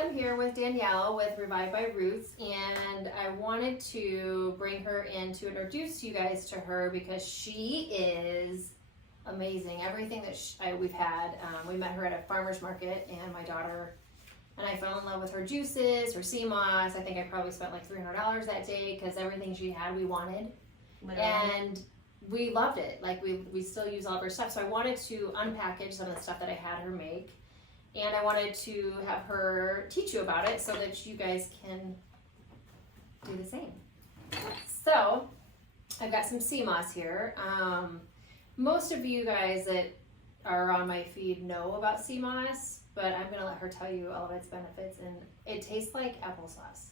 I'm here with Danielle with Revive by Roots, and I wanted to bring her in to introduce you guys to her because she is amazing. Everything that we've had, we met her at a farmer's market, and my daughter and I fell in love with her juices, her sea moss. I think I probably spent like $300 that day because everything she had we wanted. Literally. And we loved it. Like we still use all of her stuff. So I wanted to unpackage some of the stuff that I had her make. And I wanted to have her teach you about it so that you guys can do the same. So I've got some sea moss here. Most of you guys that are on my feed know about sea moss, but I'm going to let her tell you all of its benefits. And it tastes like applesauce.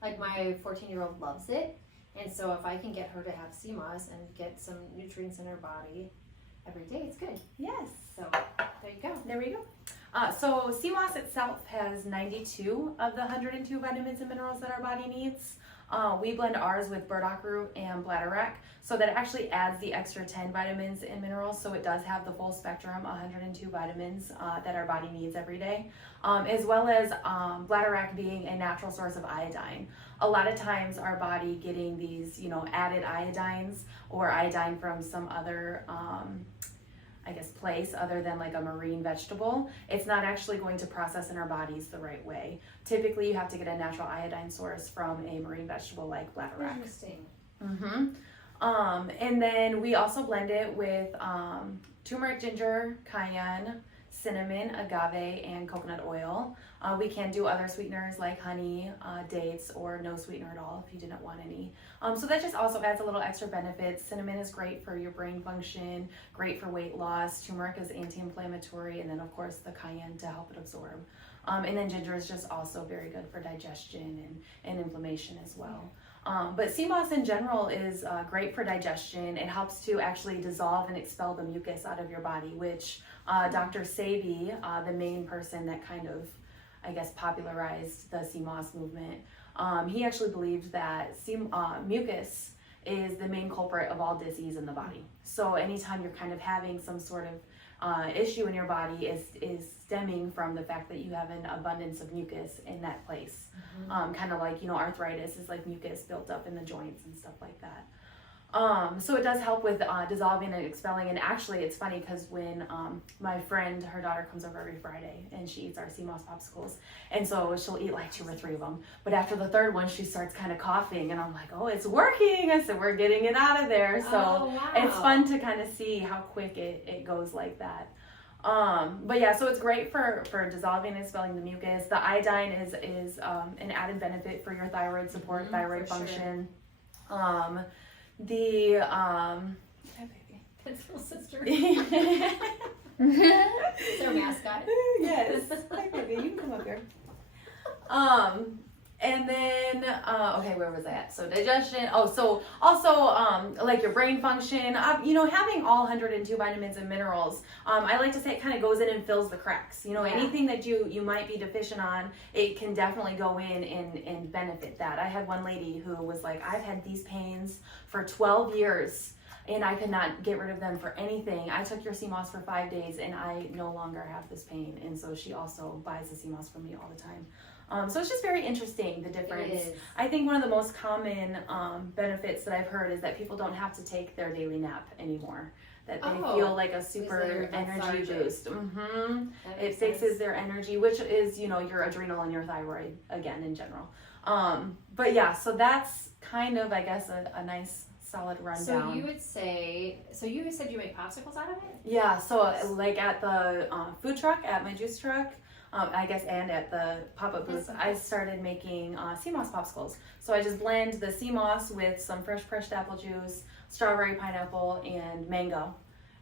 Like my 14-year-old loves it. And so if I can get her to have sea moss and get some nutrients in her body every day, it's good. Yes. So there you go. There we go. So sea moss itself has 92 of the 102 vitamins and minerals that our body needs. We blend ours with burdock root and bladderwrack, so that it actually adds the extra 10 vitamins and minerals, so it does have the full spectrum 102 vitamins that our body needs every day, as well as bladderwrack being a natural source of iodine. A lot of times our body getting these, added iodines or iodine from some other place other than like a marine vegetable, it's not actually going to process in our bodies the right way. Typically, you have to get a natural iodine source from a marine vegetable like bladderwrack. Interesting. And then we also blend it with turmeric, ginger, cayenne, cinnamon, agave, and coconut oil. We can do other sweeteners like honey, dates, or no sweetener at all if you didn't want any. So that just also adds a little extra benefits. Cinnamon is great for your brain function, great for weight loss. Turmeric is anti-inflammatory, and then of course the cayenne to help it absorb. And then ginger is just also very good for digestion and inflammation as well. But sea moss in general is great for digestion. It helps to actually dissolve and expel the mucus out of your body, which Dr. Sebi, the main person that kind of, popularized the sea moss movement, he actually believed that mucus is the main culprit of all disease in the body. So anytime you're kind of having some sort of issue in your body is stemming from the fact that you have an abundance of mucus in that place. Kind of like, arthritis is like mucus built up in the joints and stuff like that. So it does help with dissolving and expelling. And actually it's funny because when my friend, her daughter comes over every Friday and she eats our sea moss popsicles, and so she'll eat like 2 or 3 of them, but after the third one she starts kind of coughing, and I'm like, oh, it's working. I said, we're getting it out of there. So It's fun to kind of see how quick it goes like that. But yeah, so it's great for dissolving and expelling the mucus. The iodine is an added benefit for your thyroid support, thyroid function. Sure. Hi, baby. Pencil sister. Is there a mascot? Yes. Hi, baby. You can come up here. And then, where was I at? So digestion. Oh, so also, like your brain function, having all 102 vitamins and minerals, I like to say it kind of goes in and fills the cracks. Anything that you might be deficient on, it can definitely go in and benefit that. I had one lady who was like, I've had these pains for 12 years and I could not get rid of them for anything. I took your sea moss for 5 days and I no longer have this pain. And so she also buys the sea moss from me all the time. So it's just very interesting, the difference. I think one of the most common benefits that I've heard is that people don't have to take their daily nap anymore. That they feel like a super energy boost. It fixes their energy, which is, your adrenal and your thyroid, again, in general. But yeah, so that's kind of, a nice solid rundown. So you said you make popsicles out of it? Yeah, so like at the food truck, at my juice truck, and at the pop-up booth, I started making sea moss popsicles. So I just blend the sea moss with some fresh pressed apple juice, strawberry, pineapple, and mango.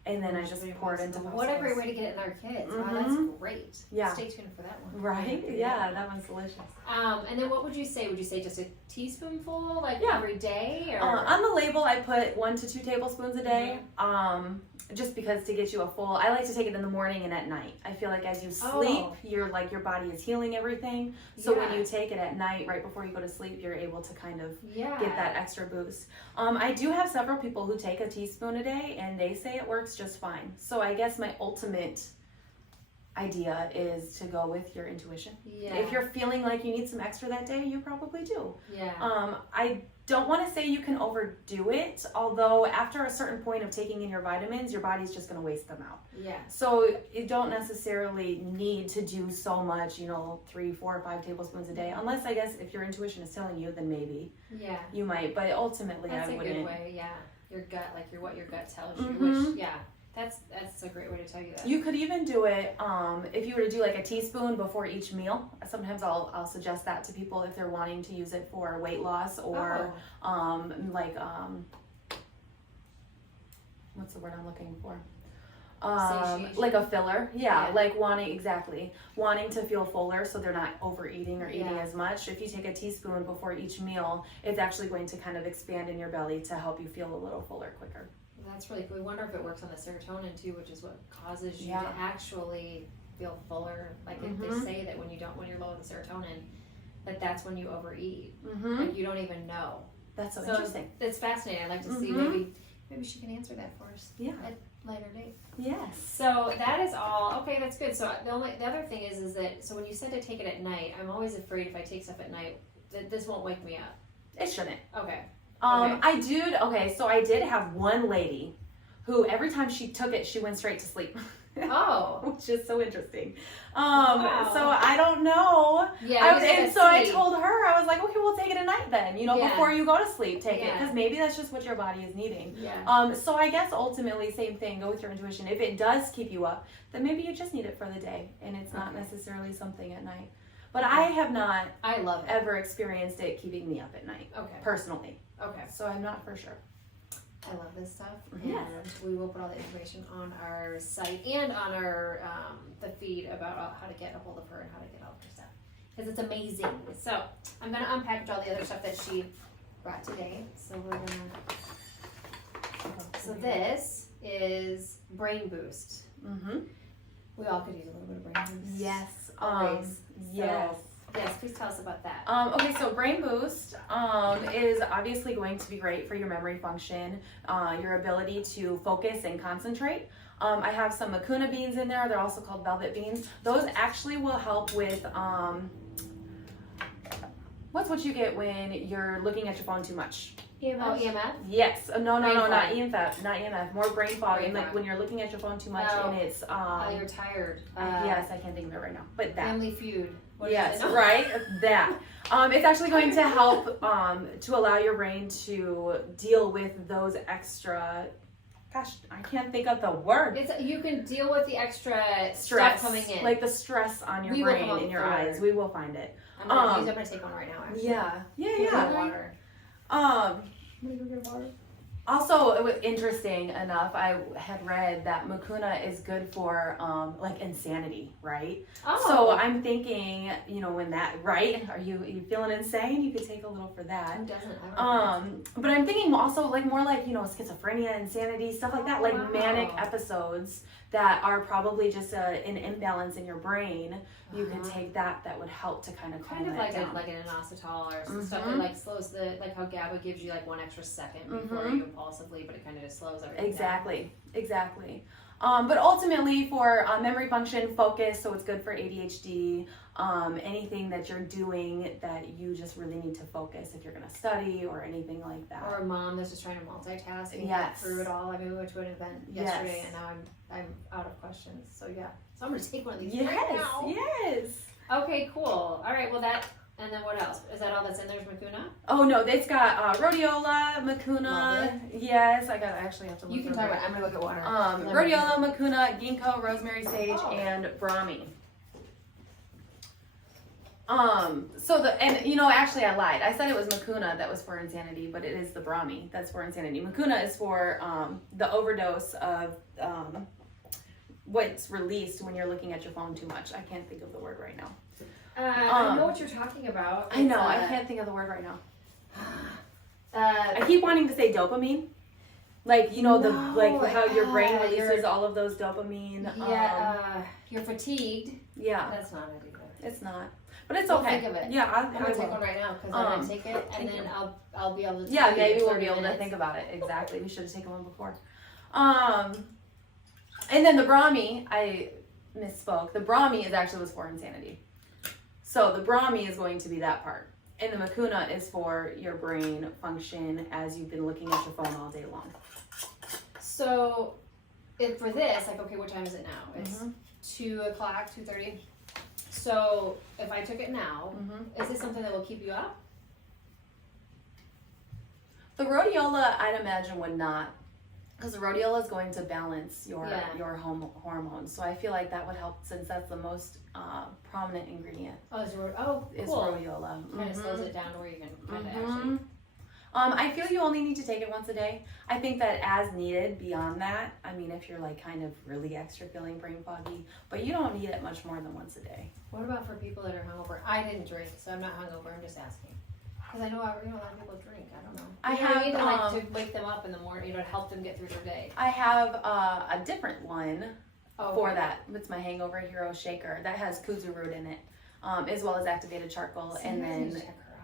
And then I just pour it into popsicles. What a great way to get it in our kids. Wow, that's great. Yeah. Stay tuned for that one. Right? Yeah, that one's delicious. And then what would you say? Would you say just a teaspoonful, every day? Or? On the label, I put 1 to 2 tablespoons a day. Just because to get you a full, I like to take it in the morning and at night. I feel like as you sleep, your body is healing everything. So when you take it at night, right before you go to sleep, you're able to kind of get that extra boost. I do have several people who take a teaspoon a day and they say it works just fine. So I guess my ultimate idea is to go with your intuition. Yeah. If you're feeling like you need some extra that day, you probably do. Yeah. I don't want to say you can overdo it, although after a certain point of taking in your vitamins, your body's just going to waste them out. Yeah. So you don't necessarily need to do so much, 3, 4, 5 tablespoons a day, unless I guess if your intuition is telling you, then maybe Yeah. you might, but ultimately That's I a wouldn't. good way, yeah. Your gut, like what your gut tells you, Mhm. which, yeah, that's a great way to tell you that. You could even do it if you were to do like a teaspoon before each meal. Sometimes I'll suggest that to people if they're wanting to use it for weight loss or what's the word I'm looking for? Satiation. Like a filler, yeah. Yeah. Like wanting to feel fuller, so they're not overeating or eating Yeah. as much. If you take a teaspoon before each meal, it's actually going to kind of expand in your belly to help you feel a little fuller quicker. That's really cool. We wonder if it works on the serotonin too, which is what causes you Yeah. to actually feel fuller. Like if they say that when you're low in the serotonin, that's when you overeat. Mm-hmm. Like you don't even know. That's so interesting. It's fascinating. I'd like to see maybe she can answer that for us. Yeah. At a later date. Yes. So that is all. Okay, that's good. So the other thing is that so when you said to take it at night, I'm always afraid if I take stuff at night that this won't wake me up. It shouldn't. Okay. I did have one lady who every time she took it, she went straight to sleep. Oh. Which is so interesting. Wow. So I don't know. Yeah. I told her, I was like, okay, we'll take it at night then. Yeah. Before you go to sleep, take it. Yeah. Because maybe that's just what your body is needing. Yeah. So I guess ultimately, same thing, go with your intuition. If it does keep you up, then maybe you just need it for the day. And it's not necessarily something at night. But I have not I love it. ever experienced it keeping me up at night. Okay. Personally. Okay. So I'm not for sure. I love this stuff, Yes. and we will put all the information on our site and on our the feed about how to get a hold of her and how to get all of her stuff because it's amazing. So I'm gonna unpackage all the other stuff that she brought today. So we're gonna. So this is Brain Boost. Mm-hmm. We all could use a little bit of brain boost. Yes. Always. Yes. Yes, please tell us about that. Okay, so Brain Boost is obviously going to be great for your memory function, your ability to focus and concentrate. I have some Mucuna beans in there. They're also called velvet beans. Those actually will help with, what's what you get when you're looking at your phone too much? EMF? Oh, EMF? Yes. No, Brain not fog. EMF. Not EMF. More brain fog. Brain And like fog. when you're looking at your phone too much Oh. and it's, You're tired. yes, I can't think of it right now. But that. Family Feud. What is Yes, it? right? That. It's actually going to help to allow your brain to deal with those extra, gosh, I can't think of the word. You can deal with the extra Stress. stuff coming in. Like the stress on your We will brain come up and your with the eyes. word. We will find it. I'm gonna take one right now. Actually. Yeah. Get water. Um, I'm gonna go get water. Also, it was interesting enough, I had read that Mucuna is good for like insanity, right? Oh. So I'm thinking, when that, right? Are you feeling insane? You could take a little for that. Who doesn't? I don't know. But I'm thinking also like more like, schizophrenia, insanity, stuff like that, like Wow. manic episodes that are probably just an imbalance in your brain. You can take that would help to kind of calm Kind of that down. like an inositol or some stuff that like slows like how GABA gives you like one extra second before you impulsively, but it kind of just slows everything down. Exactly. But ultimately for memory function, focus, so it's good for ADHD, anything that you're doing that you just really need to focus if you're going to study or anything like that. Or a mom that's just trying to multitask and Yes. get through it all. I mean, we went to an event yesterday and now I'm out of questions. So yeah. So I'm going to take one of these right now. Yes. Okay, cool. All right, well and then what else? Is that all that's in there is Mucuna? Oh no, it's got rhodiola, Mucuna. Love Yes, I actually have to look. You can talk about it. I'm going to look at water. Rhodiola, Mucuna, ginkgo, rosemary, sage, Oh. and brahmi. Actually I lied. I said it was Mucuna that was for insanity, but it is the brahmi that's for insanity. Mucuna is for the overdose of what's released when you're looking at your phone too much. I can't think of the word right now. I know what you're talking about. I know, I can't think of the word right now. I I keep wanting to say dopamine. Like, how your brain releases all of those dopamine. You're fatigued. Yeah. That's not it either. It's not. But it's Don't okay. think of it. Yeah, I'm gonna take one right now because I'm gonna take it and then I'll be able to. Yeah, tell you maybe in we'll 30 be able to minutes. think about it. Exactly. We should have taken one before. And then the brahmi, misspoke. The Brahmi is actually was for insanity. So the Brahmi is going to be that part. And the Mucuna is for your brain function as you've been looking at your phone all day long. So, for this, like, okay, what time is it now? It's 2 o'clock, 2:30. So, if I took it now, is this something that will keep you up? The rhodiola, I'd imagine, would not. Because the rhodiola is going to balance your hormones. So I feel like that would help since that's the most prominent ingredient. Is cool. Rhodiola. Kind of slows it down to where you can kind of actually... I feel you only need to take it once a day. I think that as needed beyond that, I mean, if you're like kind of really extra feeling brain foggy, but you don't need it much more than once a day. What about for people that are hungover? I didn't drink, so I'm not hungover. I'm just asking. Because I know a lot of people drink. I don't know. I mean, like to wake them up in the morning, to help them get through their day. I have a different one for that. It's my Hangover Hero Shaker that has kudzu root in it, as well as activated charcoal, So and then. Check her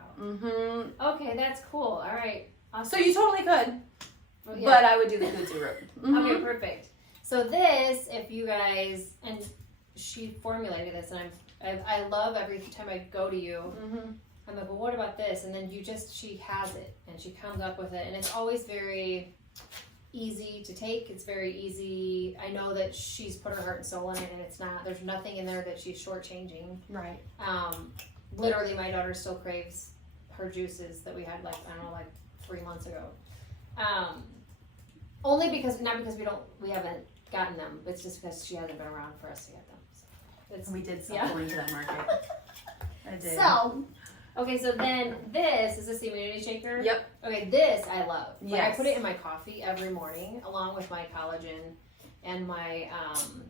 out. Okay, that's cool. All right. Awesome. So you totally could, but I would do the kudzu root. Okay, perfect. So this, if you guys, and she formulated this, and I love every time I go to you. I'm like, well, what about this? And then she has it, and she comes up with it, and it's always very easy to take. It's very easy. I know that she's put her heart and soul in it, and there's nothing in there that she's shortchanging. Right. Literally, my daughter still craves her juices that we had, like, I don't know, like 3 months ago. Only because, not because we haven't gotten them, it's just because she hasn't been around for us to get them. So we did stop going to that market. I did. So, okay, so then is this the immunity shaker? Yep. Okay, this I love. Yes. Like, I put it in my coffee every morning along with my collagen and my,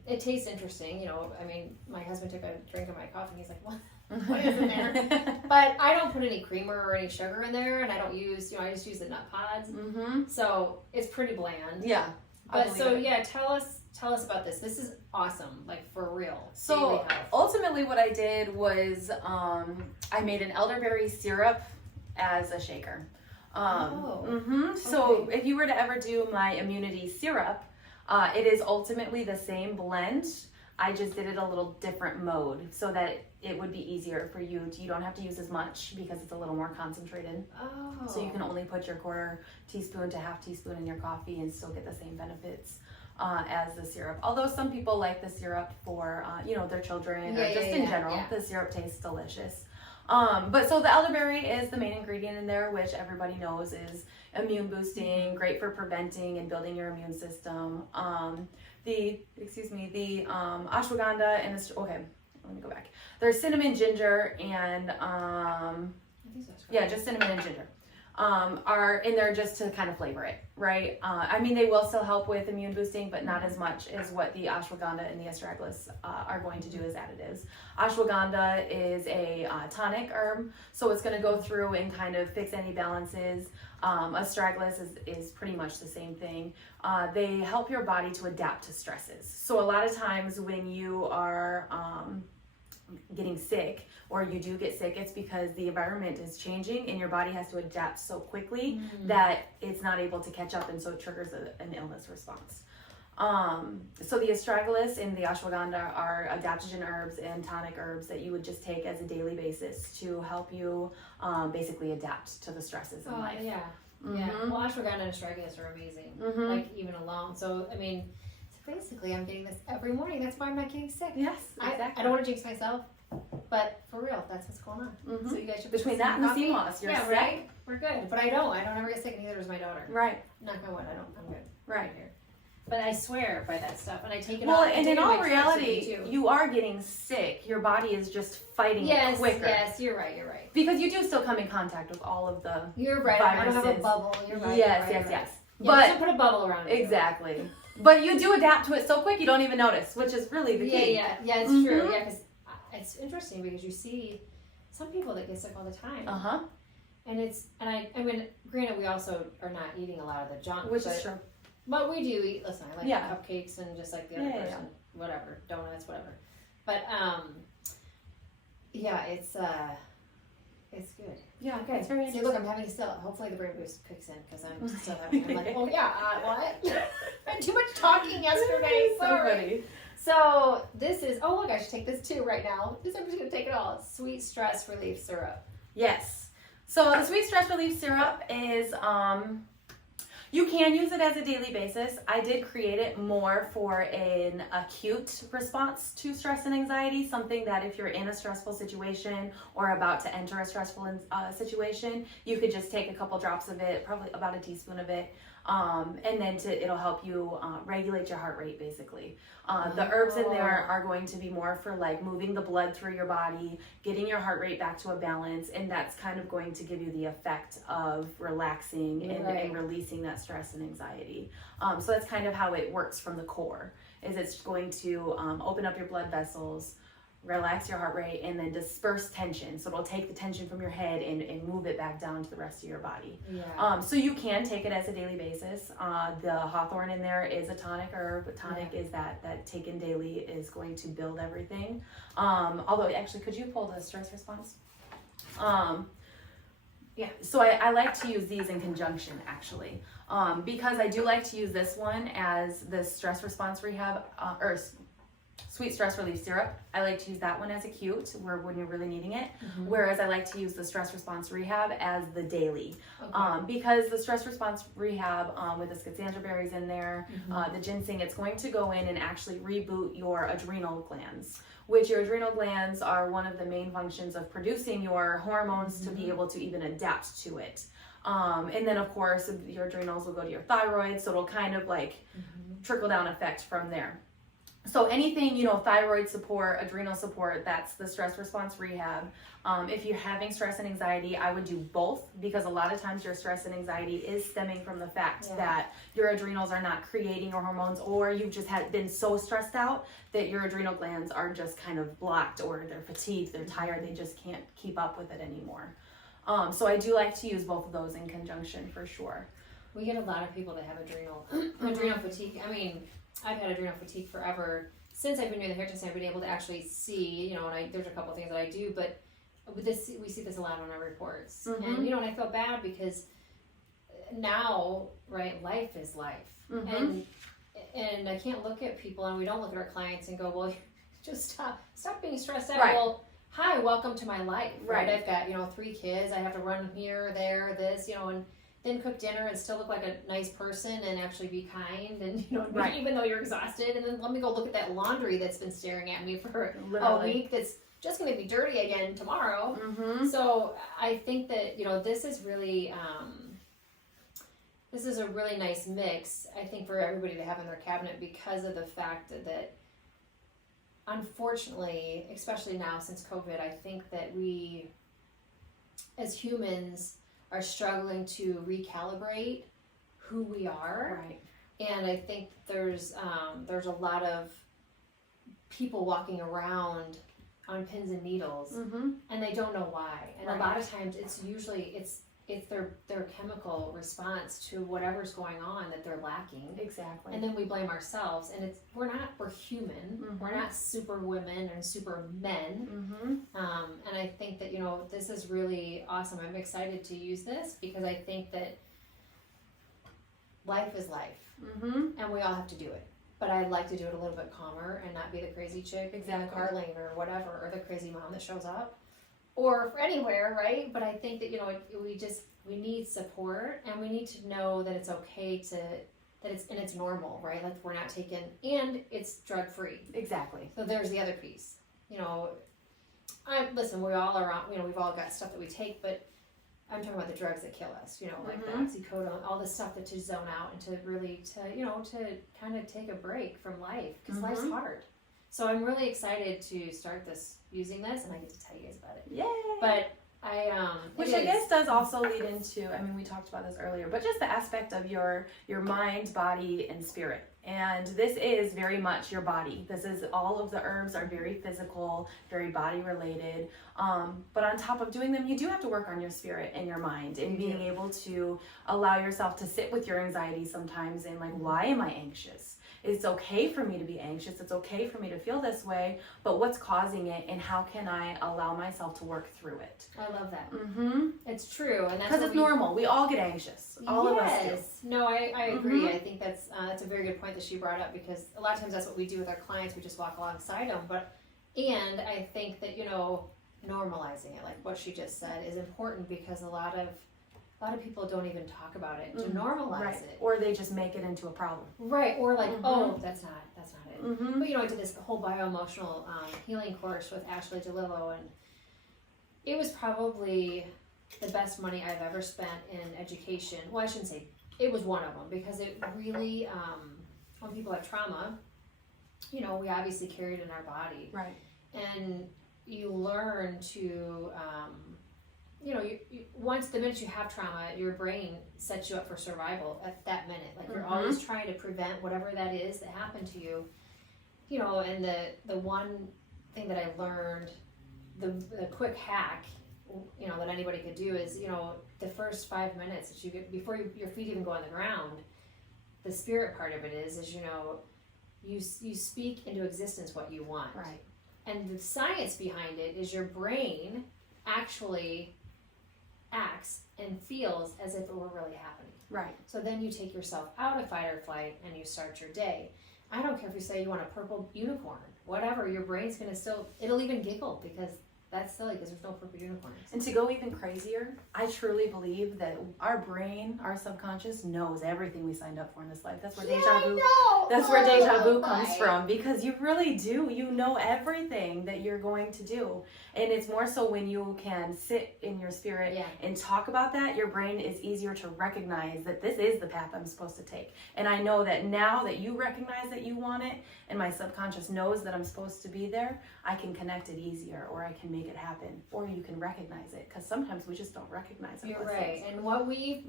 it tastes interesting. You know, I mean, my husband took a drink of my coffee and he's like, what is in there? But I don't put any creamer or any sugar in there, and I don't use, I just use the nut pods. So it's pretty bland. Yeah. But so, tell us about this. This is awesome, like for real. So ultimately what I did was I made an elderberry syrup as a shaker. So if you were to ever do my immunity syrup, it is ultimately the same blend. I just did it a little different mode so that it would be easier for you. You don't have to use as much because it's a little more concentrated. So you can only put your 1/4 teaspoon to 1/2 teaspoon in your coffee and still get the same benefits as the syrup. Although some people like the syrup for, their children or just in general. The syrup tastes delicious. But so the elderberry is the main ingredient in there, which everybody knows is immune boosting, great for preventing and building your immune system. The ashwagandha and let me go back. There's cinnamon, ginger, and just cinnamon and ginger are in there just to kind of flavor it, right? I mean, they will still help with immune boosting, but not as much as what the ashwagandha and the astragalus are going to do as additives. Ashwagandha is a tonic herb, so it's going to go through and kind of fix any balances. Astragalus is pretty much the same thing. They help your body to adapt to stresses. So a lot of times when you are getting sick, or you do get sick, it's because the environment is changing and your body has to adapt so quickly that it's not able to catch up, and so it triggers an illness response. So the astragalus and the ashwagandha are adaptogen herbs and tonic herbs that you would just take as a daily basis to help you basically adapt to the stresses in life. Well, ashwagandha and astragalus are amazing, like even alone. So, I mean, basically I'm getting this every morning. That's why I'm not getting sick. Yes, exactly. I don't want to jinx myself, but for real, that's what's going on. So you guys should between that and the sea moss, you're sick. Right? We're good. But I don't ever get sick, and neither does my daughter. Right. Knock on wood, I'm good. Right. Here. But I swear by that stuff, and I take it well, off. And in all reality, you are getting sick. Your body is just fighting it quicker. Yes, you're right. Because you do still come in contact with all of the You're right. viruses. I don't have a bubble. You're right. Yes. Yeah, But put a bubble around it. Exactly. But you do adapt to it so quick you don't even notice, which is really the key. Yeah, it's true. Yeah, because it's interesting because you see some people that get sick all the time. And I mean, granted, we also are not eating a lot of the junk, which is true. But we do eat. Listen, I like cupcakes and just like the other person, whatever, donuts, whatever. But it's good. Yeah, okay. It's very See, look, I'm having still. Hopefully, the brain boost kicks in because I'm still having. I'm like, oh yeah, what? I had too much talking yesterday. So funny. So this is, oh look, I should take this too right now. I'm just gonna take it all. Sweet stress relief syrup. Yes. So the sweet stress relief syrup is, you can use it as a daily basis. I did create it more for an acute response to stress and anxiety, something that if you're in a stressful situation or about to enter a stressful situation, you could just take a couple drops of it, probably about a teaspoon of it, and then it'll help you regulate your heart rate, basically. The herbs in there are going to be more for like moving the blood through your body, getting your heart rate back to a balance, and that's kind of going to give you the effect of relaxing and releasing that stress and anxiety. So that's kind of how it works from the core, is it's going to open up your blood vessels, relax your heart rate, and then disperse tension. So it'll take the tension from your head and move it back down to the rest of your body. Yeah. So you can take it as a daily basis. The hawthorn in there is a tonic herb. Tonic is that taken daily is going to build everything. Although actually, could you pull the stress response? Yeah, so I like to use these in conjunction actually, because I do like to use this one as the stress response rehab, or sweet stress relief syrup. I like to use that one as acute, when you're really needing it. Mm-hmm. Whereas I like to use the stress response rehab as the daily. Okay. Because the stress response rehab, with the schizandra berries in there, the ginseng, it's going to go in and actually reboot your adrenal glands, which your adrenal glands are one of the main functions of producing your hormones to be able to even adapt to it. And then of course your adrenals will go to your thyroid, so it'll kind of like trickle down effect from there. So anything, thyroid support, adrenal support, that's the stress response rehab. If you're having stress and anxiety, I would do both, because a lot of times your stress and anxiety is stemming from the fact that your adrenals are not creating your hormones, or you've just been so stressed out that your adrenal glands are just kind of blocked, or they're fatigued, they're tired, they just can't keep up with it anymore. So I do like to use both of those in conjunction for sure. We get a lot of people that have adrenal fatigue. I mean, I've had adrenal fatigue forever. Since I've been doing the hair testing, I've been able to actually see, and there's a couple of things that I do, but with this, we see this a lot on our reports. And, and I feel bad because now, right, life is life. And I can't look at people, and we don't look at our clients and go, well, just stop being stressed out. Right. Well, hi, welcome to my life. Right. I've got, 3 kids. I have to run here, there, this, and then cook dinner and still look like a nice person and actually be kind and, even though you're exhausted. And then let me go look at that laundry that's been staring at me for a week that's just going to be dirty again tomorrow. So I think that, this is really, this is a really nice mix, I think, for everybody to have in their cabinet, because of the fact that unfortunately, especially now since COVID, I think that we as humans are struggling to recalibrate who we are. Right. And I think there's a lot of people walking around on pins and needles, and they don't know why. And a lot of times it's usually it's their chemical response to whatever's going on that they're lacking. Exactly. And then we blame ourselves, and we're human. We're not super women and super men. And I think that, this is really awesome. I'm excited to use this because I think that life is life, and we all have to do it. But I'd like to do it a little bit calmer and not be the crazy chick in the car lane or whatever, or the crazy mom that shows up, or for anywhere, right? But I think that, we need support, and we need to know that it's okay that it's normal, right? Like, we're not taking, and it's drug free. Exactly. So there's the other piece. Listen, we all are on, we've all got stuff that we take, but I'm talking about the drugs that kill us, like the oxycodone, all the stuff that to zone out and to really, to kind of take a break from life, because life's hard. So I'm really excited to start using this, and I get to tell you guys about it. Yay! But which I guess does also lead into, we talked about this earlier, but just the aspect of your mind, body, and spirit. And this is very much your body. All of the herbs are very physical, very body related. But on top of doing them, you do have to work on your spirit and your mind, and being able to allow yourself to sit with your anxiety sometimes, and like, why am I anxious? it's okay for me to be anxious. It's okay for me to feel this way, but what's causing it and how can I allow myself to work through it? I love that. Mm-hmm. It's true. And that's because it's normal. We all get anxious. All of us do. No, I agree. I think that's a very good point that she brought up, because a lot of times that's what we do with our clients. We just walk alongside them. And I think that, normalizing it, like what she just said, is important, because a lot of people don't even talk about it to normalize it, or they just make it into a problem, right? Or like, oh, that's not it. Mm-hmm. But I did this whole bio-emotional healing course with Ashley DeLillo, and it was probably the best money I've ever spent in education. Well, I shouldn't say it was one of them, because it really, when people have trauma, we obviously carry it in our body, right? And you learn to, once the minute you have trauma, your brain sets you up for survival at that minute. Like you're always trying to prevent whatever that is that happened to you. And the one thing that I learned, the quick hack, that anybody could do is, the first 5 minutes that you get before your feet even go on the ground, the spirit part of it is you speak into existence what you want. Right. And the science behind it is your brain actually acts and feels as if it were really happening. Right. So then you take yourself out of fight or flight and you start your day. I don't care if you say you want a purple unicorn, whatever, your brain's going to it'll even giggle, because that's silly, because there's no purple unicorns. And to go even crazier, I truly believe that our brain, our subconscious, knows everything we signed up for in this life. That's where deja vu. That's where deja vu comes from, because you really do. You know everything that you're going to do, and it's more so when you can sit in your spirit and talk about that. Your brain is easier to recognize that this is the path I'm supposed to take, and I know that now that you recognize that you want it, and my subconscious knows that I'm supposed to be there, I can connect it easier, or I can make it happen, or you can recognize it, because sometimes we just don't recognize it. You're right, and what we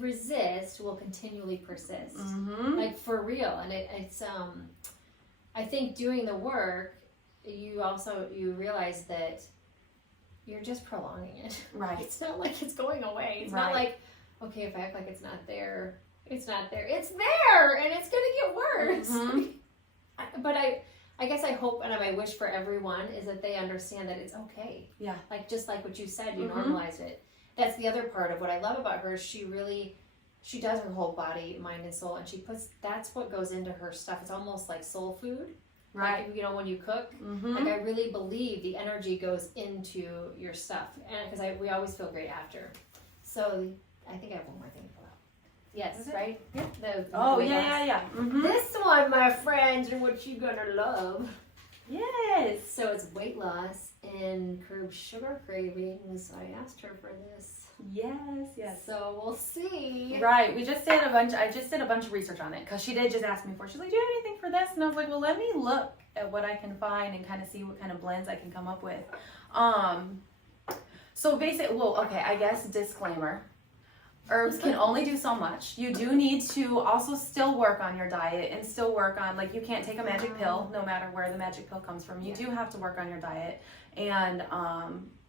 resist will continually persist, like for real. And it's I think doing the work, you realize that you're just prolonging it. Right. It's not like it's going away. It's not like, okay, if I act like it's not there, it's not there. It's there, and it's gonna get worse. But I guess I hope and I wish for everyone is that they understand that it's okay. Yeah. Like just like what you said, you normalize it. That's the other part of what I love about her. She does her whole body, mind, and soul, and that's what goes into her stuff. It's almost like soul food. Right. Like, when you cook, like I really believe the energy goes into your stuff, and because we always feel great after. So I think I have one more thing to pull out. Yes, right? Yep. Yeah. This one, my friends, are what you're gonna love. Yes. So it's weight loss and curb sugar cravings. I asked her for this. Yes. So we'll see. Right. I just did a bunch of research on it, because she did just ask me for it. She's like, do you have anything for this? And I was like, well, let me look at what I can find and kind of see what kind of blends I can come up with. So basically, I guess disclaimer. Herbs can only do so much. You do need to also still work on your diet and still work on, like, you can't take a magic pill no matter where the magic pill comes from. You do have to work on your diet and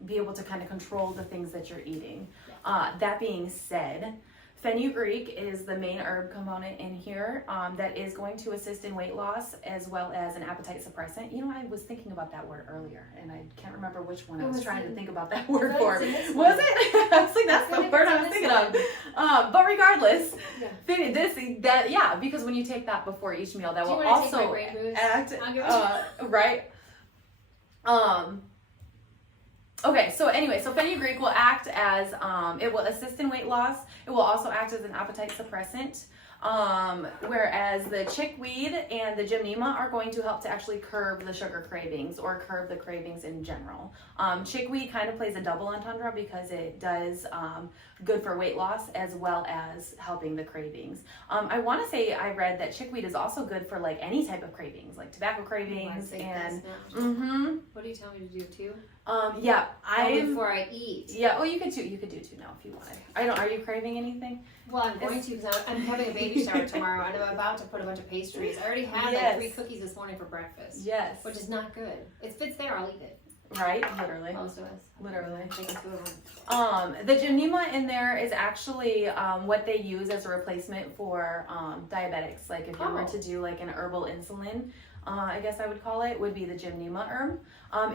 be able to kind of control the things that you're eating. That being said, fenugreek is the main herb component in here that is going to assist in weight loss as well as an appetite suppressant. I was thinking about that word earlier, and I can't remember which one I was trying to think about that word for. Was it? I was like, that's the word I was thinking of. But regardless, because when you take that before each meal, that will also act right. Okay, so fenugreek will act as, it will assist in weight loss. It will also act as an appetite suppressant. Whereas the chickweed and the gymnema are going to help to actually curb the sugar cravings or curb the cravings in general. Chickweed kind of plays a double entendre because it does good for weight loss as well as helping the cravings. I want to say I read that chickweed is also good for like any type of cravings, like tobacco cravings and. What do you tell me to do too? Before I eat. Yeah. Oh, you could do too now if you wanted. Are you craving anything? Well, I'm going to because I'm having a baby shower tomorrow and I'm about to put a bunch of pastries. I already had like 3 cookies this morning for breakfast. Yes. Which is not good. If it's there, I'll eat it. right? Literally. Most of us. Literally. I'm taking 2 of them. The Gymnema in there is actually what they use as a replacement for diabetics. Like if you were to do like an herbal insulin, I guess I would call it, would be the Gymnema herb.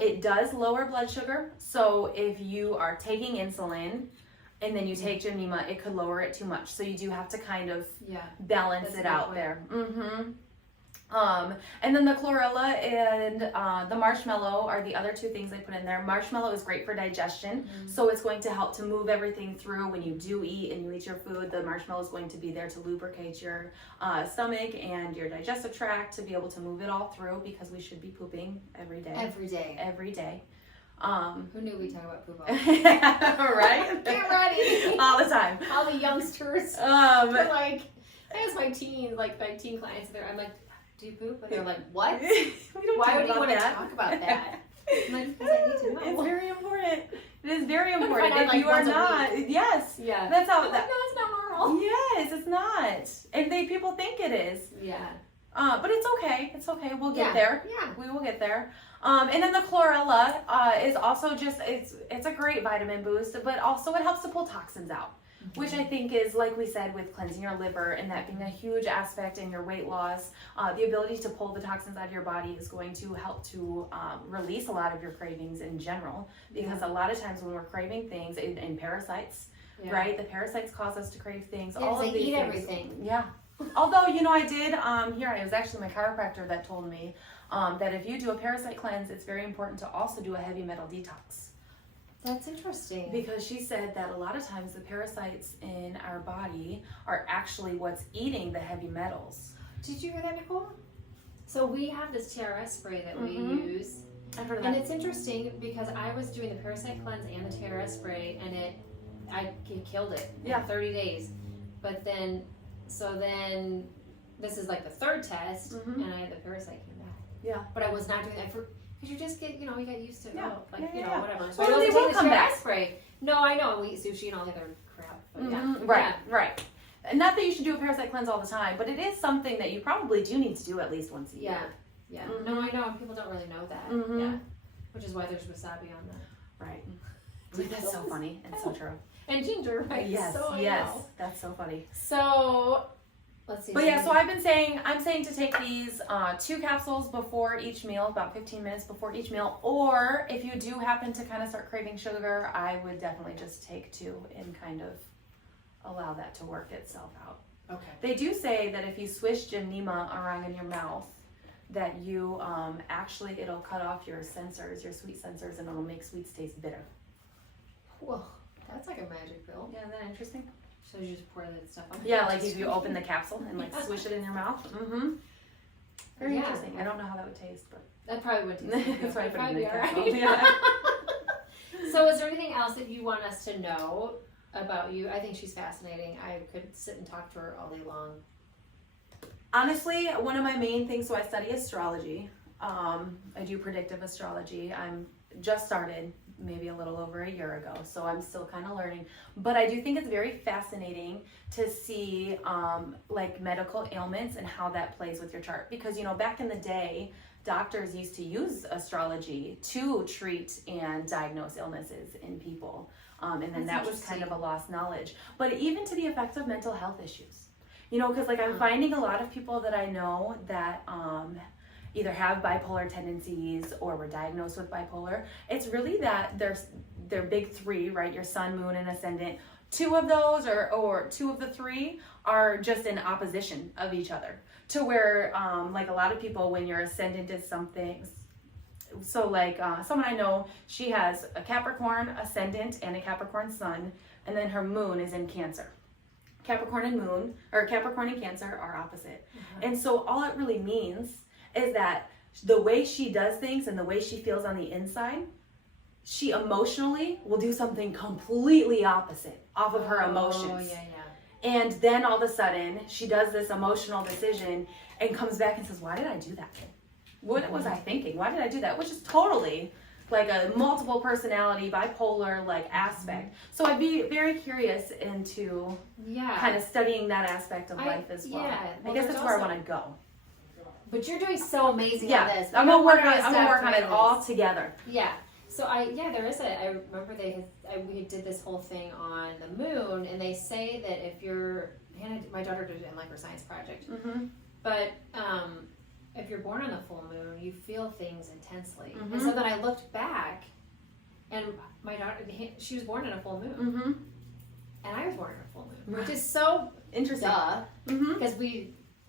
It does lower blood sugar. So if you are taking insulin and then you take Gymnema, it could lower it too much. So you do have to kind of balance it out there. And then the chlorella and the marshmallow are the other 2 things I put in there. Marshmallow is great for digestion, so it's going to help to move everything through when you do eat and you eat your food. The marshmallow is going to be there to lubricate your stomach and your digestive tract to be able to move it all through, because we should be pooping every day. Every day. Who knew we'd talk about poop all the time? Right? Get ready. All the time. All the youngsters. They're like, I ask my teen clients there, I'm like, do you poop? And they're like, what? Why would you want to talk about that? I'm like, because I need to know. It's very important. It is very important. If you are not, yes. Yeah. That's how. No, that's not normal. Yes, it's not. And people think it is. Yeah. But it's okay. It's okay. We'll get there. Yeah. We will get there. And then the chlorella is also just, it's a great vitamin boost, but also it helps to pull toxins out. Which I think is, like we said, with cleansing your liver and that being a huge aspect in your weight loss, the ability to pull the toxins out of your body is going to help to release a lot of your cravings in general. Because a lot of times when we're craving things, and parasites, right? The parasites cause us to crave things. Yeah, all of they these eat things. everything. Yeah. Although, I did hear, it was actually my chiropractor that told me that if you do a parasite cleanse, it's very important to also do a heavy metal detox. That's interesting. Because she said that a lot of times the parasites in our body are actually what's eating the heavy metals. Did you hear that, Nicole? So we have this TRS spray that we use. I've heard of and that. it's interesting because I was doing the parasite cleanse and the TRS spray, and it killed it in 30 days. But then, this is like the 3rd test, and the parasite came back. Yeah. But I was not doing that because you just get, you get used to it. Whatever. So well, I they wasn't will taking come the back. TRS spray. No, I know. We eat sushi and all the other crap. But Right. And not that you should do a parasite cleanse all the time, but it is something that you probably do need to do at least once a year. Yeah. No, I know. And people don't really know that. Yeah. Which is why there's wasabi on that. Right. That's so funny and so true. And ginger, right? Yes, so that's so funny. So, let's see. But so I'm saying to take these 2 capsules before each meal, about 15 minutes before each meal, or if you do happen to kind of start craving sugar, I would definitely just take 2 and kind of allow that to work itself out. Okay. They do say that if you swish Gymnema around in your mouth, that you actually, it'll cut off your sensors, your sweet sensors, and it'll make sweets taste bitter. Well, that's like a magic pill. Yeah, isn't that interesting? So you just pour that stuff on. Yeah, like if you open the capsule and like swish it in your mouth. Very interesting. I don't know how that would taste, but that probably would taste good. That's It'd probably be all right. Yeah. So is there anything else that you want us to know about you? I think she's fascinating. I could sit and talk to her all day long. Honestly, one of my main things, so I study astrology. I do predictive astrology. I'm just started maybe a little over a year ago, so I'm still kind of learning. But I do think it's very fascinating to see like medical ailments and how that plays with your chart. Because, back in the day, doctors used to use astrology to treat and diagnose illnesses in people. And then that was kind of a lost knowledge. But even to the effects of mental health issues. Because like I'm finding a lot of people that I know that either have bipolar tendencies or were diagnosed with bipolar. It's really that their big 3, right? Your sun, moon, and ascendant. 2 of those or 2 of the 3 are just in opposition of each other. To where like a lot of people, when your ascendant is something, so like someone I know, she has a Capricorn ascendant and a Capricorn sun, and then her moon is in Cancer. Capricorn and Cancer are opposite. And so all it really means is that the way she does things and the way she feels on the inside, she emotionally will do something completely opposite off of her emotions. And then all of a sudden, she does this emotional decision and comes back and says, why did I do that? What was I thinking? Why did I do that? Which is totally like a multiple personality, bipolar like aspect. So I'd be very curious into kind of studying that aspect of life as well. I guess that's where I want to go. But you're doing so amazing on this. I'm gonna work on it all together. Yeah. So I remember we did this whole thing on the moon, and they say that if my daughter did it in like her science project, but if you're born on the full moon, you feel things intensely. And so then I looked back, and my daughter, she was born in a full moon, and I was born in a full moon, which is so interesting. Duh, because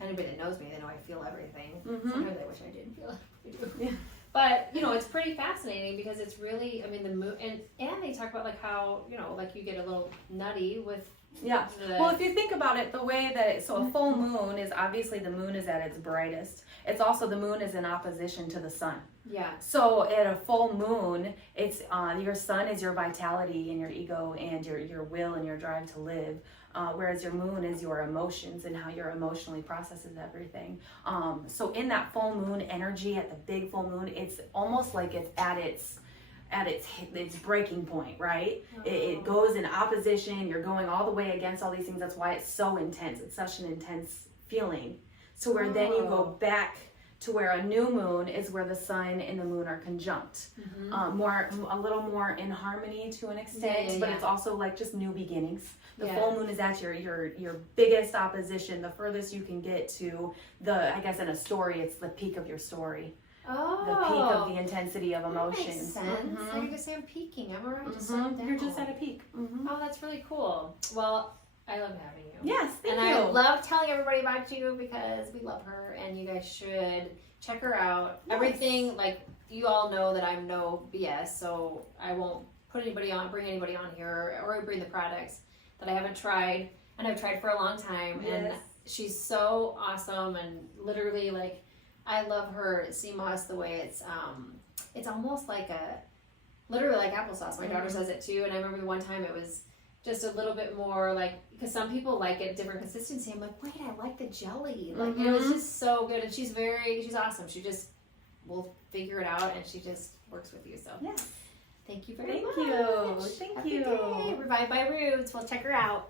anybody that knows me, they know I feel everything. Sometimes I wish I didn't feel it. Yeah. But, it's pretty fascinating because it's really, the moon, and they talk about like how, like you get a little nutty with. Yeah. Well, if you think about it, the way that a full moon is obviously the moon is at its brightest. It's also the moon is in opposition to the sun. Yeah. So at a full moon, it's your sun is your vitality and your ego and your will and your drive to live. Whereas your moon is your emotions and how you're emotionally processes everything. So in that full moon energy, at the big full moon, it's almost like it's at its breaking point, right? It goes in opposition. You're going all the way against all these things. That's why it's so intense. It's such an intense feeling. So where then you go back to where a new moon is where the sun and the moon are conjunct, a little more in harmony to an extent, but it's also like just new beginnings. The full moon is at your biggest opposition, the furthest you can get to I guess in a story, it's the peak of your story. Oh, the peak of the intensity of emotions. That makes sense. I can just say I'm peaking. I'm already just down. You're just at a peak. Oh, that's really cool. Well, I love having you. Yes, thank you. I love telling everybody about you because we love her, and you guys should check her out. Yes. Everything, like, you all know that I'm no BS, so I won't bring anybody on here or bring the products that I haven't tried, and I've tried for a long time. Yes. And she's so awesome, and literally, like, I love her sea moss the way it's almost like literally like applesauce. My daughter says it too, and I remember the one time it was just a little bit more like, because some people like it different consistency. I'm like, wait, I like the jelly. Like, it was just so good, and she's awesome. She just will figure it out, and she just works with you. So yes. Thank you very much. Thank you. Have a good day. Revived by Roots. We'll check her out.